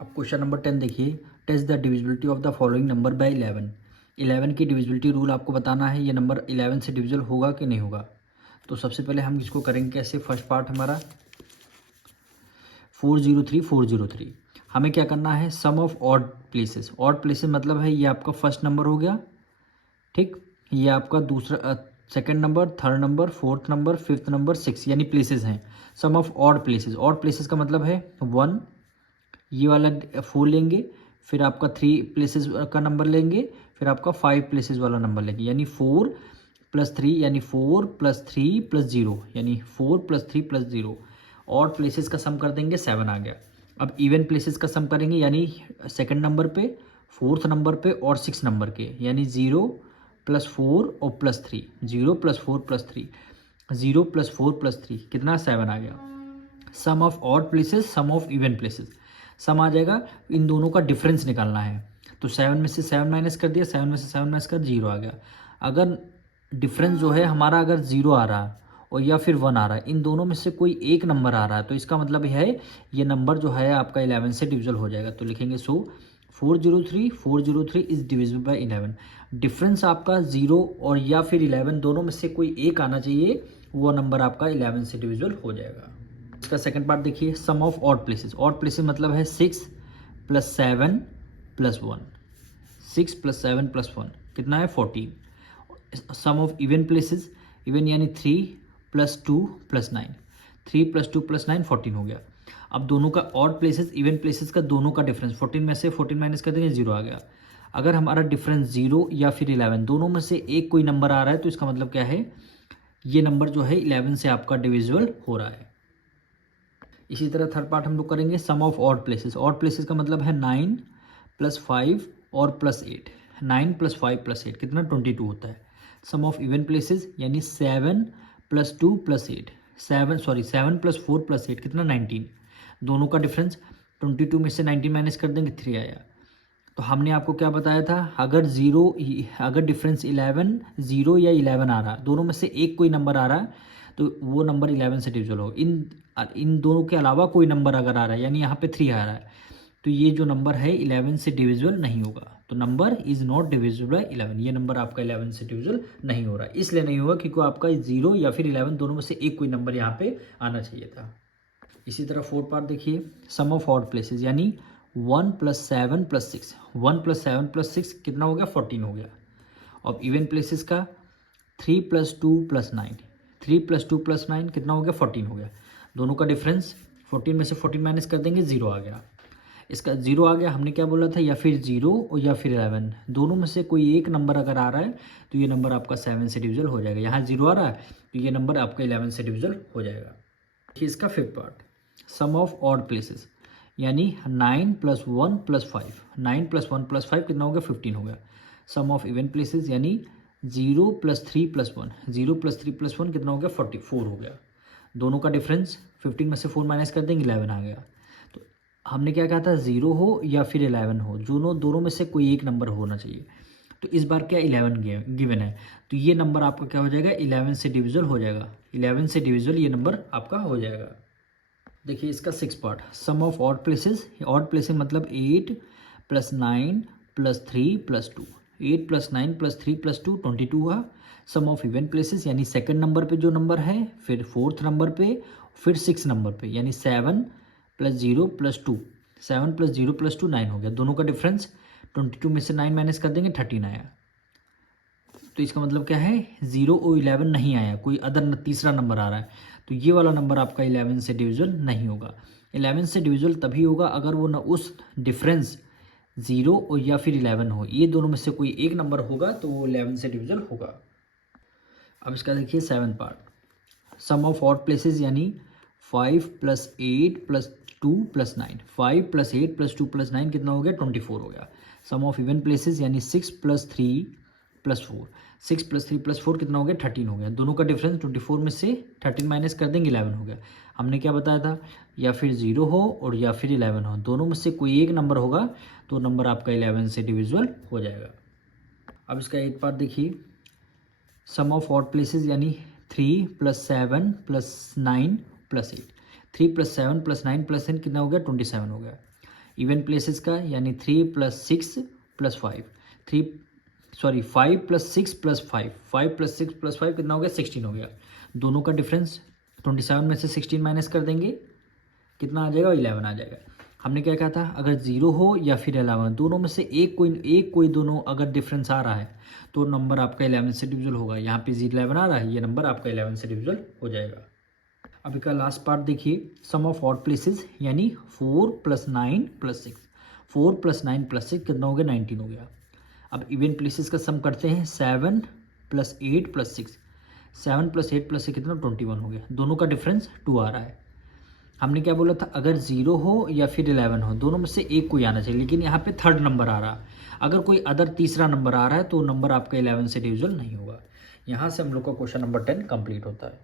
अब question number 10 देखिए, test the divisibility of the following number by 11। 11 की divisibility rule आपको बताना है, ये नंबर 11 से डिविजिबल होगा कि नहीं होगा। तो सबसे पहले हम इसको करेंगे कैसे। फर्स्ट पार्ट हमारा 403 403, हमें क्या करना है, sum of odd places. Odd places मतलब है ये आपका फर्स्ट नंबर हो गया, ठीक, ये आपका दूसरा second number, third number, fourth number, fifth number, six, यानी प्लेसेस हैं। Sum of odd places, odd places का मतलब है 1, ये वाला 4 लेंगे, फिर आपका 3 प्लेसेस का नंबर लेंगे, फिर आपका 5 प्लेसेस वाला नंबर लेंगे, यानी 4 + 3 यानी 4 + 3 + 0, यानी 4 + 3 + 0। ऑड प्लेसेस का सम कर देंगे, 7 आ गया। अब इवन प्लेसेस का सम करेंगे, यानी सेकंड नंबर पे, फोर्थ नंबर पे और 6 नंबर के, यानी 0 + 4 और +3, 0 + 4 + 3, 0 + 4 + 3 कितना, 7 आ गया। Sum of odd places, sum of even places, sum आ जाएगा, इन दोनों का डिफरेंस निकालना है। तो 7 में से 7 माइनस कर दिया, 7 में से 7 माइनस कर 0 आ गया। अगर डिफरेंस जो है हमारा अगर 0 आ रहा है और या फिर 1 आ रहा है, इन दोनों में से कोई एक नंबर आ रहा है, तो इसका मतलब है ये नंबर जो है आपका 11 से डिविजिबल हो जाएगा। तो लिखेंगे 403 इज डिविजिबल बाय 11। डिफरेंस आपका 0 और या फिर 11 दोनों में से कोई एक आना चाहिए, वो नंबर आपका 11 से डिविजिबल हो जाएगा। इसका सेकंड पार्ट देखिए, sum of odd places. Odd places मतलब है 6 + 7 + 1, 6 + 7 + 1 कितना है, 14। सम ऑफ इवन प्लेसेस, इवन यानी 3 + 2 + 9, 3 + 2 + 9 14 हो गया। अब दोनों का ऑड प्लेसेस इवन प्लेसेस का दोनों का डिफरेंस, 14 में से 14 माइनस कर देंगे, 0 आ गया। अगर हमारा डिफरेंस 0 या फिर 11 दोनों में से एक कोई नंबर आ रहा है, तो इसका मतलब क्या है, ये नंबर जो है 11 से आपका डिविजिबल हो रहा है। इसी तरह थर्ड पार्ट हम लोग करेंगे, sum of odd places. Odd places का मतलब है 9 + 5 और +8, 9 + 5 + 8 कितना, 22 होता है। सम ऑफ इवन प्लेसेस यानी 7 + 2 + 8, 7 + 4 + 8 कितना, 19। दोनों का डिफरेंस 22 में से 19 माइनस कर देंगे, 3 आया। तो हमने आपको क्या बताया था, अगर डिफरेंस 11 0 या 11 आ रहा है, दोनों में से एक कोई नंबर आ रहा है, तो वो नंबर 11 से डिविजिबल हो। इन दोनों के अलावा कोई नंबर अगर आ रहा है, यानी यहाँ पे 3 आ रहा है, तो ये जो नंबर है 11 से डिविजिबल नहीं होगा। तो number is not divisible by 11, ये नंबर आपका 11 से डिविजिबल नहीं हो रहा है। इसलिए नहीं होगा क्योंकि आपका 0 या फिर 11 दोनों में से एक कोई नंबर यहाँ पे आना चाहिए था। इसी तरह फोर्थ पार्ट देखिए, सम ऑफ ऑड प्लेसेस यानी 1 + 7 + 6, 1 + 7 + 6 कितना हो गया, 14 हो गया। और इवन प्लेसेस का 3 + 2 + 9, 3 + 2 + 9 कितना हो गया, 14 हो गया। दोनों का डिफरेंस 14 में से 14 माइनस कर देंगे, 0 आ गया। इसका 0 आ गया, हमने क्या बोला था, या फिर 0 और या फिर 11 दोनों में से कोई एक नंबर अगर आ रहा है, तो ये नंबर आपका 7 से डिविजिबल हो जाएगा। यहाँ 0 आ रहा है, तो ये नंबर आपका 11 से डिविजिबल हो जाएगा। इसका fifth part, sum of odd places यानी 9 + 1 + 5, 9 + 1 + 5 कितना हो गया, 15 हो गया। सम ऑफ इवन प्लेसेस यानी 0 + 3 + 1, 0 + 3 + 1 कितना हो गया, 44 हो गया। दोनों का डिफरेंस 15 में से 4 माइनस कर देंगे, 11 आ गया। तो हमने क्या कहा था, 0 हो या फिर 11 हो, दोनों में से कोई एक नंबर होना चाहिए। तो इस बार क्या 11 गिवन है, तो ये नंबर आपका क्या हो जाएगा, 11 से डिविजिबल हो जाएगा। 11 से डिविजिबल ये नंबर आपका हो जाएगा। देखिए इसका six part, sum of odd places. Odd places मतलब 8 + 9 + 3 + 2, 8 + 9 + 3 + 2 22 हुआ। सम ऑफ इवन प्लेसेस यानी सेकंड नंबर पे जो नंबर है, फिर फोर्थ नंबर पे, फिर 6 नंबर पे, यानी 7 + 0 + 2, 7 + 0 + 2 9 हो गया। दोनों का डिफरेंस 22 में से 9 माइनस कर देंगे, 13 आया। तो इसका मतलब क्या है, 0 और 11 नहीं आया, कोई अदर तीसरा नंबर आ रहा है, तो ये वाला नंबर आपका 11 से डिविजिबल नहीं होगा। 11 से डिविजिबल तभी होगा अगर वो ना उस डिफरेंस 0 और या फिर 11 हो, ये दोनों में से कोई एक नंबर होगा तो वो 11 से डिविजिबल होगा। अब इसका देखिए seven part, sum of odd places यानी 5 + 8 + 2 + 9, 5 + 8 + 2 + 9 कितना हो गया, 24 हो गया। सम ऑफ इवन प्लेसेस यानी 6 + 3 + 4, 6 + 3 + 4 कितना हो गया, 13 हो गया। दोनों का डिफरेंस 24 में से 13 माइनस कर देंगे, 11 हो गया। हमने क्या बताया था, या फिर 0 हो और या फिर 11 हो, दोनों में से कोई एक नंबर होगा तो नंबर आपका 11 से डिविजिबल हो जाएगा। अब इसका एक पार्ट देखिए, सम ऑफ ऑड प्लेसेस यानी 3 + 7 + 9 + 8, 3 + 7 + 9 + 10 कितना हो गया, 27 हो गया। इवन प्लेसेस का यानी 3 + 6 + 5, 5 + 6 + 5, 5 + 6 + 5 कितना हो गया 16 हो गया। दोनों का डिफरेंस 27 में से 16 माइनस कर देंगे, कितना आ जाएगा 11 आ जाएगा। हमने क्या कहा था, अगर 0 हो या फिर 11 दोनों में से एक कोई दोनों अगर डिफरेंस आ रहा है तो नंबर आपका 11 से डिविजिबल होगा। यहाँ पे 11 आ रहा है, ये नंबर आपका 11 से डिविजिबल हो जाएगा। अभी का लास्ट पार्ट देखिए, सम ऑफ ऑड प्लेसेस यानी 4 + 9 + 6, 4 + 9 + 6 कितना हो गया 19 हो गया। अब इवन प्लेसेस का सम करते हैं, 7 + 8 + 6, 7 + 8 + 6 कितना 21 हो गया। दोनों का डिफरेंस 2 आ रहा है। हमने क्या बोला था, अगर 0 हो या फिर 11 हो दोनों में से एक कोई आना चाहिए, लेकिन यहाँ पे थर्ड नंबर आ रहा है। अगर कोई अदर तीसरा नंबर आ रहा है तो नंबर आपका 11 से डिविजिबल नहीं होगा। यहाँ से हम लोग का क्वेश्चन नंबर 10 कंप्लीट होता है।